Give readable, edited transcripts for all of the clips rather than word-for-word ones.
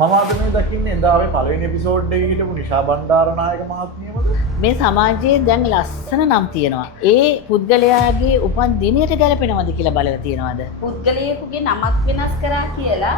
මම අද මේ දකින්නේ එදාවේ පළවෙනි එපිසෝඩ් එකේ හිටපු නිෂා බණ්ඩාරනායක මහත්මියමද මේ සමාජයේ දැන් ලස්සන නම් තියෙනවා. ඒ පුද්ගලයාගේ උපන් දිනයට ගැලපෙනවද කියලා බලලා තියෙනවද? පුද්ගලයෙකුගේ නමක් වෙනස් කරා කියලා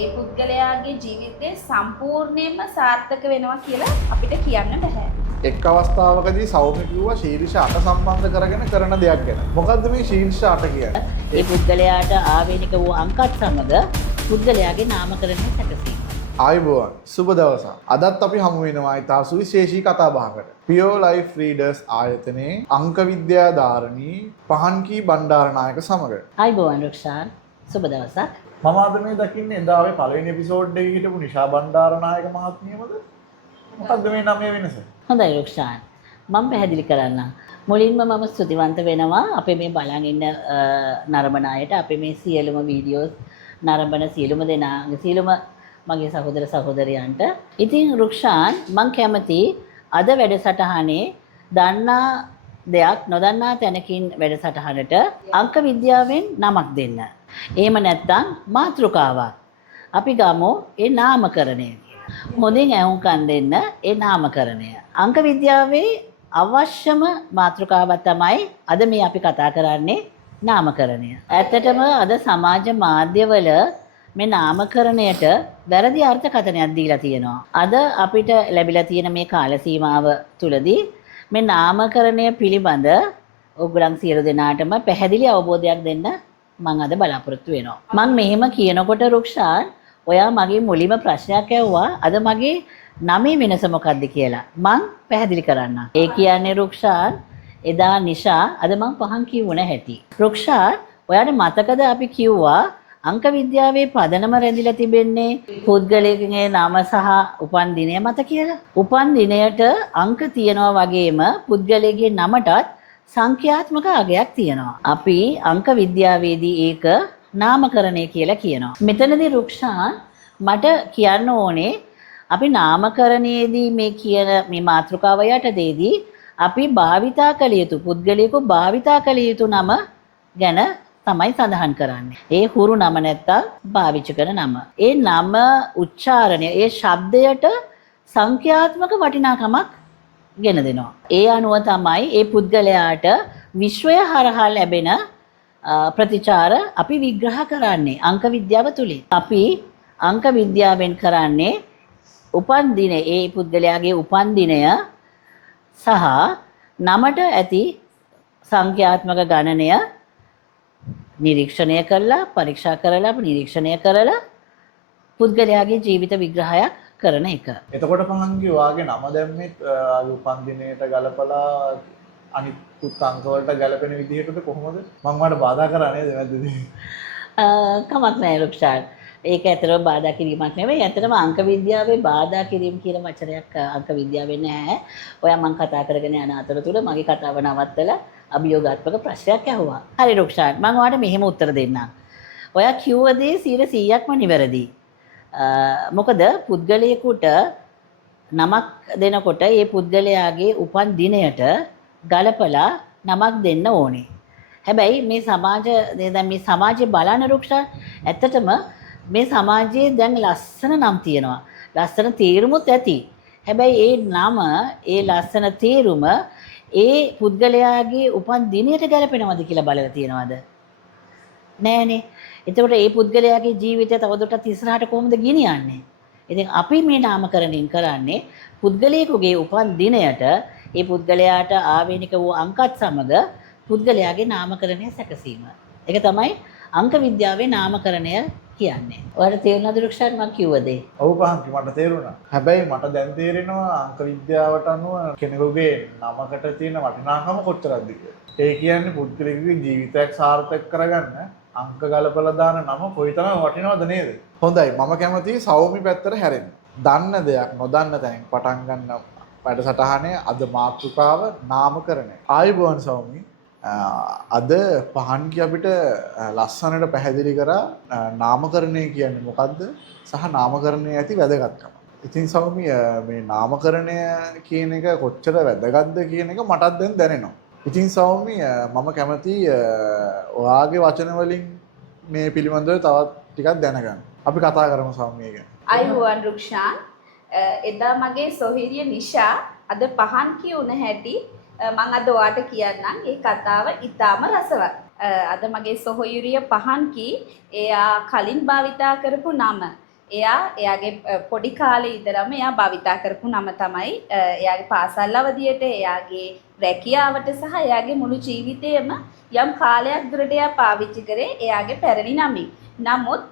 ඒ පුද්ගලයාගේ ජීවිතේ සම්පූර්ණයෙන්ම සාර්ථක වෙනවා කියලා අපිට කියන්න බෑ. එක් අවස්ථාවකදී සෞම්‍ය කිව්වා ශීර්ෂ අට සම්බන්ධ කරගෙන කරන දෙයක් ගැන. මොකද්ද මේ ශීර්ෂ අට කියන්නේ? ඒ පුද්ගලයාට ආවේනික වූ අංකත් සමග පුද්ගලයාගේ නාමකරණය සැකසීම. ආයුබෝවන් සුබ දවසක්. අදත් අපි හමු වෙනවා ඉතා සුවිශේෂී කතා බහකට. Pure Life Readers ආයතනයේ අංක විද්‍යා ධාරණී පහන්කී බණ්ඩාරනායක සමග. ආයුබෝවන් රුක්ෂාන් සුබ දවසක්. මම අද මේ දකින්නේ එදාවේ පළවෙනි එපිසෝඩ් එකේ හිටපු නිෂා බණ්ඩාරනායක මහත්මියමද? මොකද්ද මේ නමේ වෙනස? හොඳයි රුක්ෂාන්. මම පැහැදිලි කරන්නම්. මුලින්ම මම ස්තුතිවන්ත වෙනවා අපේ මේ බලන් ඉන්න නරඹන අයට, අපේ මේ සියලුම වීඩියෝස් නරඹන සියලුම දෙනා, සියලුම මගේ සහෝදර සහෝදරයන්ට. ඉතින් රුක්ෂාන් මං කැමති අද වැඩසටහනේ දන්නා දෙයක් නොදන්නා තැනකින් වැඩසටහනට අංක විද්‍යාවෙන් නමක් දෙන්න. එහෙම නැත්නම් මාතෘකාවක්. අපි ගමු ඒ නාමකරණය. හොඳින් ඇහුම්කන් දෙන්න ඒ නාමකරණය. අංක විද්‍යාවේ අවශ්‍යම මාතෘකාවක් තමයි අද මේ අපි කතා කරන්නේ නාමකරණය. ඇත්තටම අද සමාජ මාධ්‍යවල මේ නාමකරණයට වැරදි අර්ථකථනයක් දීලා තියෙනවා. අද අපිට ලැබිලා තියෙන මේ කාල සීමාව තුලදී මේ නාමකරණය පිළිබඳ ඔයගොල්ලන් සියලු දෙනාටම පැහැදිලි අවබෝධයක් දෙන්න මම අද බලාපොරොත්තු වෙනවා. මම මෙහෙම කියනකොට රුක්ෂාන් ඔයා මගේ මුලින්ම ප්‍රශ්නයක් ඇහුවා අද මගේ නමේ වෙනස මොකක්ද කියලා. මම පැහැදිලි කරන්නම්. ඒ කියන්නේ රුක්ෂාන් එදා නිෂා අද මම පහන් කියුණ හැටි. රුක්ෂාන් ඔයාට මතකද අපි කිව්වා අංක විද්‍යාවේ පදනම රැඳිලා තිබෙන්නේ පුද්ගලයාගේ නම සහ උපන් දිනය මත කියලා. උපන් දිනයට අංක තියනවා වගේම පුද්ගලයාගේ නමටත් සංඛ්‍යාත්මක අගයක් තියෙනවා. අපි අංක විද්‍යාවේදී ඒක නාමකරණය කියලා කියනවා. මෙතනදී රුක්ෂාන් මට කියන්න ඕනේ අපි නාමකරණයේදී මේ කියන මේ මාතෘකාව යටතේදී අපි භාවිතා කළ යුතු පුද්ගලයෙකු භාවිතා කළ යුතු නම ගැන තමයි සඳහන් කරන්නේ. ඒ හුරු නම නැත්තම් පාවිච්චි කරන නම. ඒ නම උච්චාරණය ඒ ශබ්දයට සංඛ්‍යාත්මක වටිනාකමක් ගෙන දෙනවා. ඒ අනුව තමයි ඒ පුද්ගලයාට විශ්වය හරහා ලැබෙන ප්‍රතිචාර අපි විග්‍රහ කරන්නේ අංක විද්‍යාව තුලින්. අපි අංක විද්‍යාවෙන් කරන්නේ උපන් දිනය ඒ පුද්ගලයාගේ උපන් දිනය සහ නමට ඇති සංඛ්‍යාත්මක ගණනය නිරීක්ෂණය කරලා පරීක්ෂා කරලා නිරීක්ෂණය කරලා පුද්ගලයාගේ ජීවිත විග්‍රහයක් කරන එක. එතකොට පහන්ගේ වාගේ නම දැම්මෙත් උපන් දිනයට ගලපලා අනිත් අංක වලට ගැලපෙන විදිහටද කොහොමද? මම මට බාධා කරා නේද වැද්දදී? කමක් නැහැ රුක්ෂාන්. ඒක ඇත්තටම බාධා කිරීමක් නෙවෙයි. ඇත්තටම අංක විද්‍යාවේ බාධා කිරීම කියන වචනයක් අංක විද්‍යාවේ නැහැ. ඔයා මම කතා කරගෙන යන අතරතුර මගේ කතාව නවත්තලා අභියෝගාත්මක ප්‍රශ්නයක් ඇහුවා. හරි රුක්ෂාන් මම ඔයාලට මෙහෙම උත්තර දෙන්නම්. ඔයා කිව්ව දේ 100%ක්ම නිවැරදි. මොකද පුද්ගලයෙකුට නමක් දෙනකොට ඒ පුද්ගලයාගේ උපන් දිනයට ගලපලා නමක් දෙන්න ඕනේ. හැබැයි මේ සමාජයේ බලන රුක්ෂාන් ඇත්තටම මේ සමාජයේ දැන් ලස්සන නම් තියෙනවා. ලස්සන තේරුමුත් ඇති. හැබැයි ඒ නම ඒ ලස්සන තේරුම ඒ පුද්ගලයාගේ උපන් දිනයට ගැලපෙනවද කියලා බලලා තියෙනවද? නෑනේ. එතකොට ඒ පුද්ගලයාගේ ජීවිතය තවදුරටත් ඉස්සරහට කොහොමද ගෙනියන්නේ? ඉතින් අපි මේ නාමකරණයෙන් කරන්නේ පුද්ගලයෙකුගේ උපන් දිනයට ඒ පුද්ගලයාට ආවේනික වූ අංකත් සමග පුද්ගලයාගේ නාමකරණය සැකසීම. ඒක තමයි අංක විද්‍යාවේ නාමකරණය කියන්නේ. ඔයාලට තේරුණාද රුක්ෂාන් මම කිව්ව දේ? ඔව් පහන්ති මට තේරුණා. හැබැයි මට දැන් තේරෙනවා අංක විද්‍යාවට අනුව කෙනෙකුගේ නමකට තියෙන වටිනාකම කොච්චරද කියලා. ඒ කියන්නේ පුද්ගලයෙකුගේ ජීවිතයක් සාර්ථක කරගන්න අංක ගලපලා දාන නම කොයිතරම් වටිනවද නේද? හොඳයි මම කැමතියි සෞම්‍ය පැත්තට හැරෙන්න. දන්න දෙයක් නොදන්න තැනින් පටන් ගන්න වැඩසටහනේ අද මාතෘකාව නාමකරණය. ආයුබෝවන් සෞම්‍ය. අද පහන්කි අපිට ලස්සනට පැහැදිලි කරා නාමකරණය කියන්නේ මොකද්ද සහ නාමකරණය ඇති වැදගත්කම. ඉතින් සෞම්‍ය මේ නාමකරණය කියන එක කොච්චර වැදගත්ද කියන එක මටත් දැන් දැනෙනවා. ඉතින් සෞම්‍ය මම කැමතියි ඔයාගේ වචන වලින් මේ පිළිබඳව තවත් ටිකක් දැනගන්න. අපි කතා කරමු සෞම්‍ය ගැන. අයිබෝවන් රුක්ෂාන් එදා මගේ සොහිරිය නිෂා අද පහන් කියුණ හැටි මං අද ඔයාට කියන්නම් ඒ කතාව ඉතාම රසවත්. අද මගේ සොහොයුරිය පහන් කී එයා කලින් භාවිතා කරපු නම. එයාගේ පොඩි කාලේ ඉඳලම එයා භාවිතා කරපු නම තමයි එයාගේ පාසල් අවදියට එයාගේ රැකියාවට සහ එයාගේ මුළු ජීවිතේම යම් කාලයක් දුරට එයා පාවිච්චි කරේ එයාගේ පැරණි නමින්. නමුත්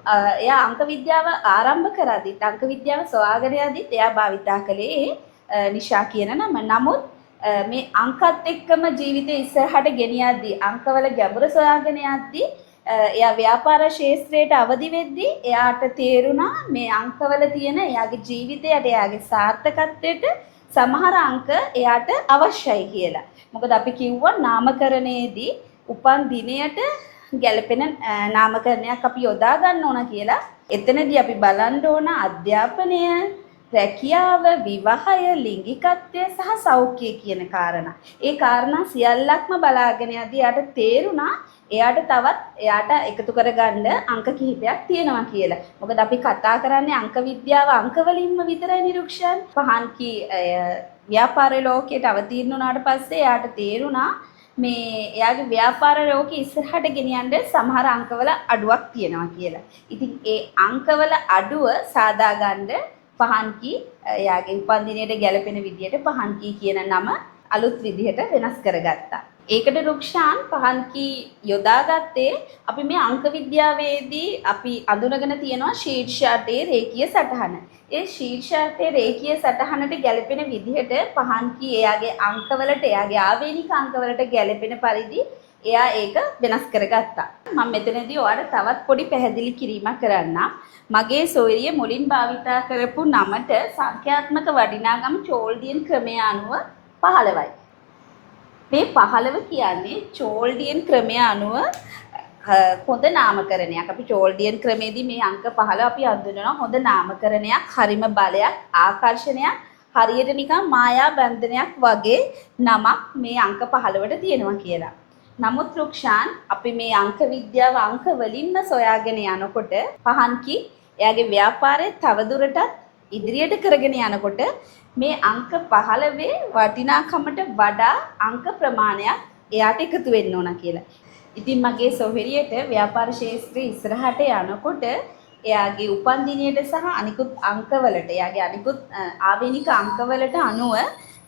එයා අංක විද්‍යාව ආරම්භ කරද්දිත් අංක විද්‍යාව සොයාගෙන යද්දිත් එයා භාවිතා කළේ නිෂා කියන නම. නමුත් මේ අංකත් එක්කම ජීවිතේ ඉස්සරහට ගෙනියද්දී අංකවල ගැඹුර සොයාගෙන යද්දී එයා ව්‍යාපාර ශාස්ත්‍රයට අවදි වෙද්දී එයාට තේරුණා මේ අංකවල තියෙන එයාගේ ජීවිතයට එයාගේ සාර්ථකත්වයට සමහර අංක එයාට අවශ්‍යයි කියලා. මොකද අපි කිව්වා නාමකරණයේදී උපන් දිනයට ගැලපෙන නාමකරණයක් අපි යොදා ගන්න ඕන කියලා. එතනදී අපි බලන්න ඕන අධ්‍යාපනය, රැකියාව, විවාහය, ලිංගිකත්වය සහ සෞඛ්‍යය කියන කාරණා. ඒ කාරණා සියල්ලක්ම බලාගෙන යද්දී එයාට තේරුණා එයාට එකතු කරගන්න අංක කිහිපයක් තියෙනවා කියලා. මොකද අපි කතා කරන්නේ අංක විද්‍යාව අංක වලින්ම විතරයි නිරුක්ෂන්. පහන් කී ව්‍යාපාර ලෝකයට අවතීර්ණ වුණාට පස්සේ එයාට තේරුණා මේ එයාගේ ව්‍යාපාර ලෝකෙ ඉස්සරහට ගෙනියන්න සමහර අංකවල අඩුවක් තියෙනවා කියලා. ඉතින් ඒ අංකවල අඩුව සාදා ගන්න පහන් කී එයාගේ උපන්දිනයට ගැලපෙන විදියට පහන් කී කියන නම අලුත් විදිහට වෙනස් කරගත්තා. ඒකට රුක්ෂාන් පහන් කී යොදාගත්තේ අපි මේ අංක විද්‍යාවේදී අපි අඳුනගෙන තියෙනවා ශීර්ෂාටේ රේඛීය සටහන. ඒ ශීර්ෂාටේ රේඛීය සටහනට ගැලපෙන විදිහට පහන් කී එයාගේ අංකවලට එයාගේ ආවේනික අංකවලට ගැලපෙන පරිදි එයා ඒක වෙනස් කරගත්තා. මම මෙතනදී ඔයාලට තවත් පොඩි පැහැදිලි කිරීමක් කරන්නම්. මගේ සොයරිය මුලින් භාවිතා කරපු නමට සංඛ්‍යාත්මක වටිනාකම චෝල්ඩියන් ක්‍රමය අනුව 15යි. මේ 15 කියන්නේ චෝල්ඩියන් ක්‍රමය අනුව හොඳ නාමකරණයක්. අපි චෝල්ඩියන් ක්‍රමේදී මේ අංක 15 අපි හඳුන්වනවා හොඳ නාමකරණයක්, හරිම බලයක්, ආකර්ෂණයක්, හරියට නිකන් මායා බන්ධනයක් වගේ නමක් මේ අංක 15ට තියෙනවා කියලා. නමුත් රුක්ෂාන් අපි මේ අංක විද්‍යාව අංක වලින්ම සොයාගෙන යනකොට පහන් කී එයාගේ ව්‍යාපාරය තවදුරටත් ඉදිරියට කරගෙන යනකොට මේ අංක 15 වටිනාකමට වඩා අංක ප්‍රමාණයක් එයාට එකතු වෙන්න ඕන කියලා. ඉතින් මගේ සොහොරියට ව්‍යාපාර ශාස්ත්‍රයේ ඉස්සරහට යනකොට එයාගේ උපන්දිනයට සහ අනිකුත් අංකවලට එයාගේ අනිකුත් ආවේනික අංකවලට අනුව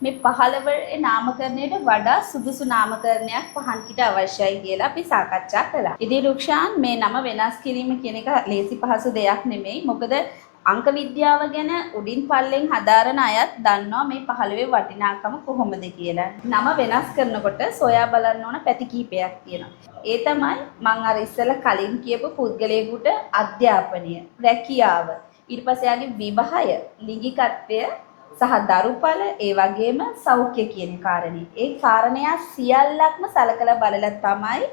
මේ 15 නාමකරණයට වඩා සුදුසු නාමකරණයක් පහන්කිට අවශ්‍යයි කියලා අපි සාකච්ඡා කළා. ඉතින් රුක්ෂාන් මේ නම වෙනස් කිරීම කියන එක ලේසි පහසු දෙයක් නෙමෙයි. මොකද අංක විද්‍යාව ගැන උඩින් පල්ලෙන් හදාරන අයත් දන්නවා මේ 15 වටිනාකම කොහොමද කියලා. නම වෙනස් කරනකොට සොයා බලන්න ඕන පැති කිහිපයක් තියෙනවා. ඒ තමයි මම අර ඉස්සෙල්ලා කලින් කියපු පුද්ගලයෙකුට අධ්‍යාපනය, රැකියාව, ඊට පස්සේ යාගේ විවාහය, ලිංගිකත්වය සහ දරුපල ඒ වගේම සෞඛ්‍ය කියන කාරණේ. ඒ කාරණය සියල්ලක්ම සලකලා බලලා තමයි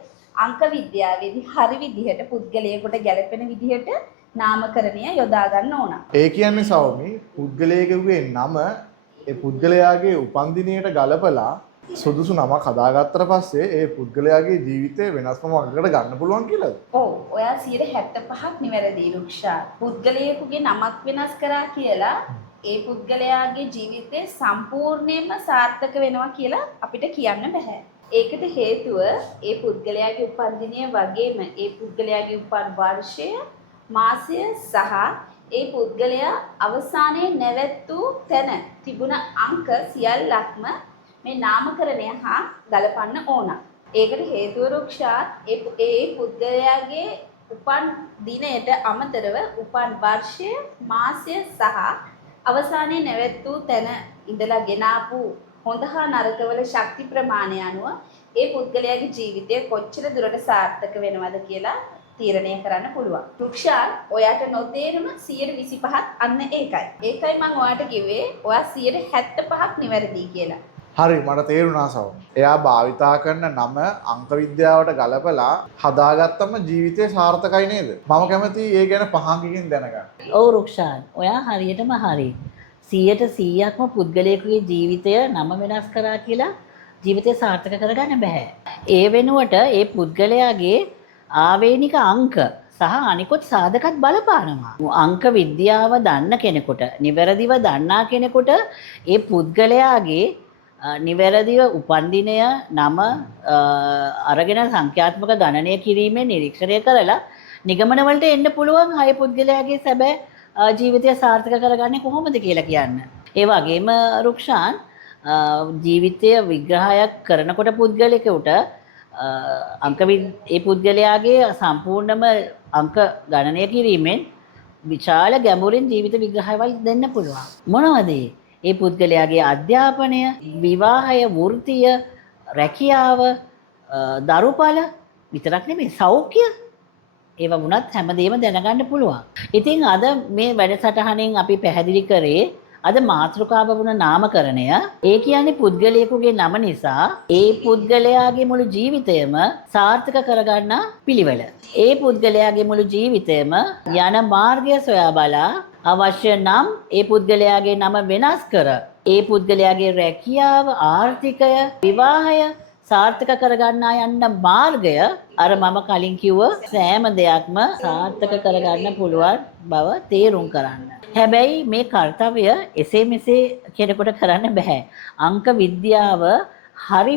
අංක විද්‍යාවේදී හරි විදිහට පුද්ගලයෙකුට ගැලපෙන විදිහට නාමකරණය යොදා ගන්න ඕන. ඒ කියන්නේ සෞමි පුද්ගලයෙකුගේ නම ඒ පුද්ගලයාගේ උපන්දිනයට ගලපලා සුදුසු නමක් හදාගත්තට පස්සේ ඒ පුද්ගලයාගේ ජීවිතේ වෙනස්කමකට ගන්න පුළුවන් කියලාද? ඔව්. ඔයා 75%ක් නිවැරදි රුක්ෂා. පුද්ගලයෙකුගේ නමක් වෙනස් කරා කියලා ඒ පුද්ගලයාගේ ජීවිතේ සම්පූර්ණයෙන්ම සාර්ථක වෙනවා කියලා අපිට කියන්න බෑ. ඒකට හේතුව ඒ පුද්ගලයාගේ උපන්දිනය වගේම ඒ පුද්ගලයාගේ උපන් වර්ෂය, මාසය සහ ඒ පුද්ගලයා අවසානයේ නැවැත්වූ තැන තිබුණ අංක සියල්ලක්ම මේ නාමකරණය හා ගලපන්න ඕන. ඒකට හේතුව රුක්ෂාත් ඒ පුද්ගලයාගේ උපන් දිනයට අමතරව උපන් වර්ෂය, මාසය සහ අවසානයේ නැවැත්වූ තැන ඉඳලා ගෙනාපු හොඳ හා නරකවල ශක්ති ප්‍රමාණය අනුව ඒ පුද්ගලයාගේ ජීවිතය කොච්චර දුරට සාර්ථක වෙනවද කියලා තීරණය කරන්න පුළුවන්. රුක්ෂාන් ඔයාට නොතේරුම 125ක් අන්න ඒකයි. ඒකයි මම ඔයාට කිව්වේ ඔයා 75ක් නිවැරදි කියලා. හරි මට තේරුණා සව. එයා භාවිතා කරන නම අංක විද්‍යාවට ගලපලා හදාගත්තම ජීවිතේ සාර්ථකයි නේද? මම කැමතියි ඒ ගැන පහකින් දැනගන්න. ඔව් රුක්ෂාන් ඔයා හරියටම හරි. 100%ක්ම පුද්ගලයෙකුගේ ජීවිතය නම වෙනස් කරා කියලා ජීවිතය සාර්ථක කරගන්න බෑ. ඒ වෙනුවට ඒ පුද්ගලයාගේ ආවේනික අංක සහ අනිකුත් සාධකත් බලපානවා. අංක විද්‍යාව දන්න කෙනෙකුට, නිවැරදිව දන්නා කෙනෙකුට ඒ පුද්ගලයාගේ නිවැරදිව උපන්දිනය නම අරගෙන සංඛ්‍යාත්මක ගණනය කිරීමෙන් නිරීක්ෂණය කරලා නිගමනවලට එන්න පුළුවන් අය පුද්ගලයාගේ සැබෑ ජීවිතය සාර්ථක කරගන්නේ කොහොමද කියලා කියන්න. ඒ වගේම රුක්ෂාන් ජීවිතය විග්‍රහයක් කරනකොට පුද්ගලයෙකුට ඒ පුද්ගලයාගේ සම්පූර්ණම අංක ගණනය කිරීමෙන් විශාල ගැඹුරින් ජීවිත විග්‍රහවල් දෙන්න පුළුවන්. මොනවද ඒ පුද්ගලයාගේ අධ්‍යාපනය, විවාහය, වෘත්තිය, රැකියාව, දරුපල විතරක් නෙමෙයි සෞඛ්‍ය ඒවා වුණත් හැමදේම දැනගන්න පුළුවන්. ඉතින් අද මේ වැඩසටහනෙන් අපි පැහැදිලි කරේ අද මාතෘකාව වුණ නාමකරණය. ඒ කියන්නේ පුද්ගලයෙකුගේ නම නිසා ඒ පුද්ගලයාගේ මුළු ජීවිතයම සාර්ථක කරගන්න පිළිවෙල. ඒ පුද්ගලයාගේ මුළු ජීවිතයම යන මාර්ගය සොයා බලා අවශ්‍ය නම් ඒ පුද්ගලයාගේ නම වෙනස් කර ඒ පුද්ගලයාගේ රැකියාව, ආර්ථිකය, විවාහය සාර්ථක කරගන්නා යන්න මාර්ගය අර මම කලින් කිව්ව සෑම දෙයක්ම සාර්ථක කරගන්න පුළුවන් බව තේරුම් කරන්න. හැබැයි මේ කාර්යය එසේ මෙසේ කෙනෙකුට කරන්න බෑ. අංක විද්‍යාව හරි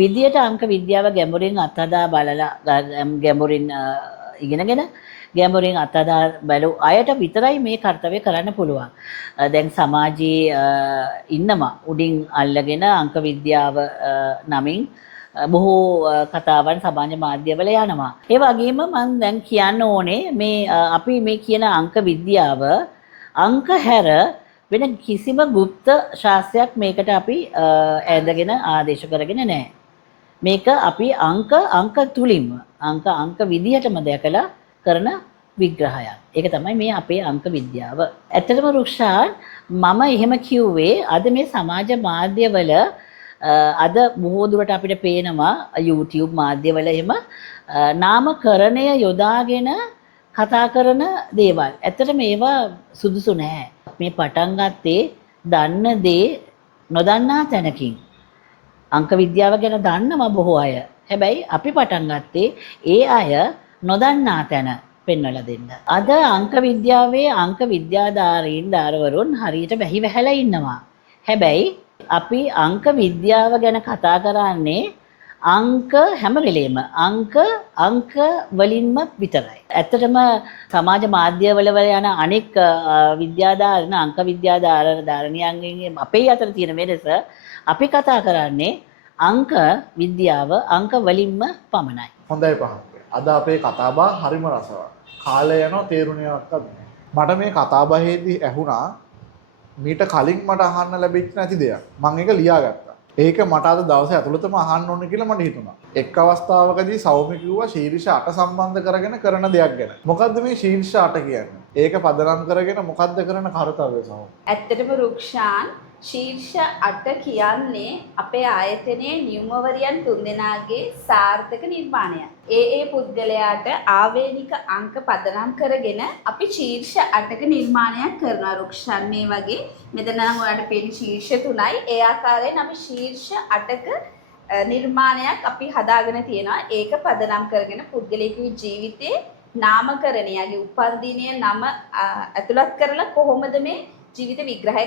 විදියට අංක විද්‍යාව ගැඹුරින් අත්හදා බලලා ගැඹුරින් ඉගෙනගෙන ගැඹුරින් අත්හදා බලු අයට විතරයි මේ කාර්යය කරන්න පුළුවන්. දැන් සමාජයේ ඉන්නවා උඩින් අල්ලගෙන අංක විද්‍යාව නමින් බොහෝ කතාවන් සමාජ මාධ්‍යවල යනවා. ඒ වගේම මම දැන් කියන්න ඕනේ මේ අපි මේ කියන අංක විද්‍යාව අංක හැර වෙන කිසිම গুপ্ত ශාස්ත්‍රයක් මේකට අපි ඇඳගෙන ආදේශ කරගෙන නැහැ. මේක අපි අංක තුලින්ම අංක විදිහටම දැකලා කරන විග්‍රහයක්. ඒක තමයි මේ අපේ අංක විද්‍යාව. ඇත්තටම රුක්ෂාන් මම එහෙම කිව්වේ අද මේ සමාජ මාධ්‍යවල අද බොහෝ දුරට අපිට පේනවා YouTube මාධ්‍යවල එහෙම නාමකරණය යොදාගෙන කතා කරන දේවල්. ඇත්තටම ඒවා සුදුසු නැහැ. මේ පටන් ගත්තේ දන්න දේ නොදන්නා තැනකින්. අංක විද්‍යාව ගැන දන්නවා බොහෝ අය. හැබැයි අපි පටන් ගත්තේ ඒ අය නොදන්නා තැන පෙන්වලා දෙන්න. අද අංක විද්‍යාවේ අංක විද්‍යාධාරීන් දාරවරුන් හරියට වැහි වැහැලා ඉන්නවා. හැබැයි අපි අංක විද්‍යාව ගැන කතා කරන්නේ අංක හැම වෙලේම අංක වලින්ම විතරයි. ඇත්තටම සමාජ මාධ්‍යවල යන අනෙක් විද්‍යාධාරණ අංක විද්‍යාධාරණයන්ගෙන් අපේ අතර තියෙන වෙනස අපි කතා කරන්නේ අංක විද්‍යාව අංක වලින්ම පමණයි. හොඳයි පහක්. අද අපේ කතාබහ හරිම රසවත්. කාලය යනවා තේරුණේවත් නැහැ. මට මේ කතාබහේදී ඇහුණා මීට කලින් මට අහන්න ලැබෙච්ච නැති දෙයක්. මම ඒක ලියාගත්තා. ඒක මට අද දවසේ ඇතුළතම අහන්න ඕනේ කියලා මට හිතුණා. එක් අවස්ථාවකදී සෞම්‍ය කිව්වා ශීර්ෂ 8 සම්බන්ධ කරගෙන කරන දෙයක් ගැන. මොකද්ද මේ ශීර්ෂ 8 කියන්නේ? ඒක පදනම් කරගෙන මොකද්ද කරන කාර්යය සෞම්‍ය? ඇත්තටම රුක්ෂාන් ශීර්ෂ 8 කියන්නේ අපේ ආයතනයේ නියමවරියන් තුන්දෙනාගේ සාර්ථක නිර්මාණයක්. ඒ පුද්ගලයාට ආවේනික අංක පදනම් කරගෙන අපි ශීර්ෂ 8ක නිර්මාණයක් කරනවා රුක්ෂාන්. මේ වගේ මෙතන නම් ඔයාලට පේන ශීර්ෂ 3යි. ඒ ආකාරයෙන් අපි ශීර්ෂ 8ක නිර්මාණයක් අපි හදාගෙන තියෙනවා. ඒක පදනම් කරගෙන පුද්ගලයාගේ ජීවිතේ නාමකරණයගේ උපන්දිනය නම ඇතුළත් කරලා කොහොමද මේ ජීවිත විග්‍රහය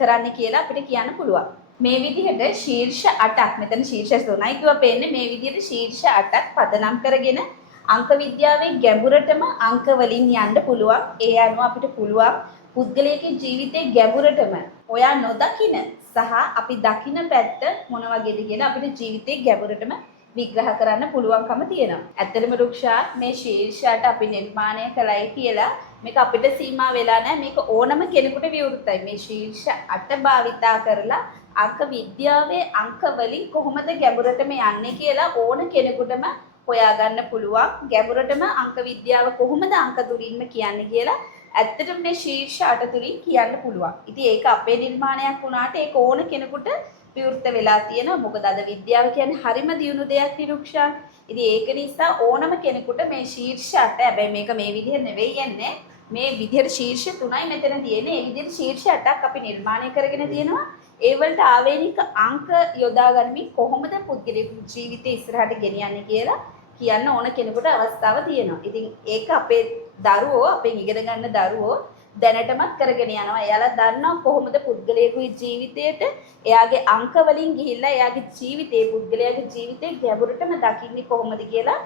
කරන්න කියලා අපිට කියන්න පුළුවන්. මේ විදිහට ශීර්ෂ 8ක් මෙතන ශීර්ෂ 3යි කියව පේන්නේ මේ විදිහට ශීර්ෂ 8ක් පදනම් කරගෙන අංක විද්‍යාවේ ගැඹුරටම අංක වලින් යන්න පුළුවන්. ඒ අනුව අපිට පුළුවන් පුද්ගලයාගේ ජීවිතේ ගැඹුරටම ඔයා නොදකින සහ අපි දකින පැත්ත මොන වගේද කියලා අපිට ජීවිතේ ගැඹුරටම විග්‍රහ කරන්න පුළුවන්කම තියෙනවා. ඇත්තටම රුක්ෂා මේ ශීර්ෂ 8 අපි නිර්මාණය කළයි කියලා මේක අපිට සීමා වෙලා නැහැ. මේක ඕනම කෙනෙකුට විවෘතයි. මේ ශීර්ෂ 8 භාවිතා කරලා අංක විද්‍යාවේ අංක වලින් කොහොමද ගැඹුරටම යන්නේ කියලා ඕන කෙනෙකුටම හොයාගන්න පුළුවන්. ගැඹුරටම අංක විද්‍යාව කොහොමද අංක තුලින්ම කියන්නේ කියලා ඇත්තටම මේ ශීර්ෂ 8 තුලින් කියන්න පුළුවන්. ඉතින් ඒක අපේ නිර්මාණයක් වුණාට ඒක ඕන කෙනෙකුට විවෘත වෙලා තියෙනවා. මොකද අද විද්‍යාව කියන්නේ හරිම දියුණු දෙයක් නිරුක්ෂා. ඉතින් ඒක නිසා ඕනම කෙනෙකුට මේ ශීර්ෂ 8 හැබැයි මේක මේ විදිහට නෙවෙයි යන්නේ. මේ විදිහට ශීර්ෂ 3යි මෙතන තියෙන්නේ. ඒ විදිහට ශීර්ෂ 8ක් අපි නිර්මාණය කරගෙන තියෙනවා. ඒ වලට ආවේනික අංක යොදා ගනිමින් කොහොමද පුද්ගලික ජීවිතය ඉස්සරහට ගෙනියන්නේ කියලා කියන්න ඕන කෙනෙකුට අවස්ථාව තියෙනවා. ඉතින් ඒක අපේ දරුවෝ අපෙන් ඉගෙන ගන්න දරුවෝ දැනටමත් කරගෙන යනවා. එයාලා දන්නවා කොහොමද පුද්ගලයෙකුගේ ජීවිතයට එයාගේ අංක වලින් ගිහිල්ලා එයාගේ ජීවිතේ පුද්ගලයාගේ ජීවිතේ ගැඹුරටම දකින්නේ කොහොමද කියලා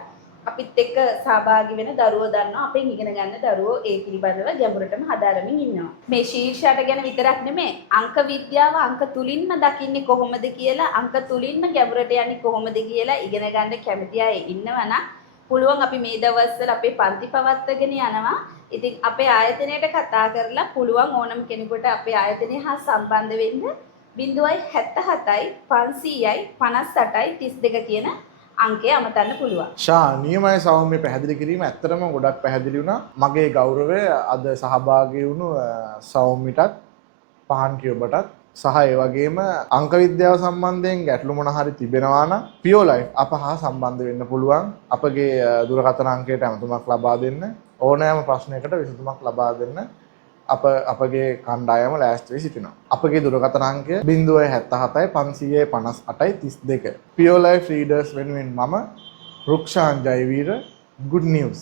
අපිත් එක්ක සහභාගී වෙන දරුවෝ දන්නවා. අපෙන් ඉගෙන ගන්න දරුවෝ ඒ පිළිබඳව ගැඹුරටම හදාරමින් ඉන්නවා. මේ ශීර්ෂයට ගැන විතරක් නෙමෙයි අංක විද්‍යාව අංක තුලින්ම දකින්නේ කොහොමද කියලා අංක තුලින්ම ගැඹුරට යන්නේ කොහොමද කියලා ඉගෙන ගන්න කැමති අය ඉන්නවනම් පුළුවන් අපි මේ දවස්වල අපේ පන්ති පවත්වාගෙන යනවා. ඉතින් අපේ ආයතනයට කතා කරලා පුළුවන් ඕනම කෙනෙකුට අපේ ආයතනය හා සම්බන්ධ වෙන්න 077යි 500යි 58යි 32 කියන අංකය අමතන්න පුළුවන්. ෂා නියමයි සෞම්‍ය පැහැදිලි කිරීම ඇත්තටම ගොඩක් පැහැදිලි වුණා. මගේ ගෞරවය අද සහභාගී වුණු සෞම්‍යටත් පහන්කි ඔබටත් සහ ඒ වගේම අංක විද්‍යාව සම්බන්ධයෙන් ගැටලු මොන හරි තිබෙනවා නම් පියෝ ලයිෆ් අප හා සම්බන්ධ වෙන්න පුළුවන්. අපගේ දුරකථන අංකයට ඇමතුමක් ලබා දෙන්න. ඕනෑම ප්‍රශ්නයකට විසඳුමක් ලබා දෙන්න අපගේ කණ්ඩායම ලෑස්ති වී සිටිනවා. අපගේ දුරකථන අංකය 077යි 558යි 32. පියෝ ලයිෆ් රීඩර්ස් වෙනුවෙන් මම රුක්ෂාන් ජයවීර good news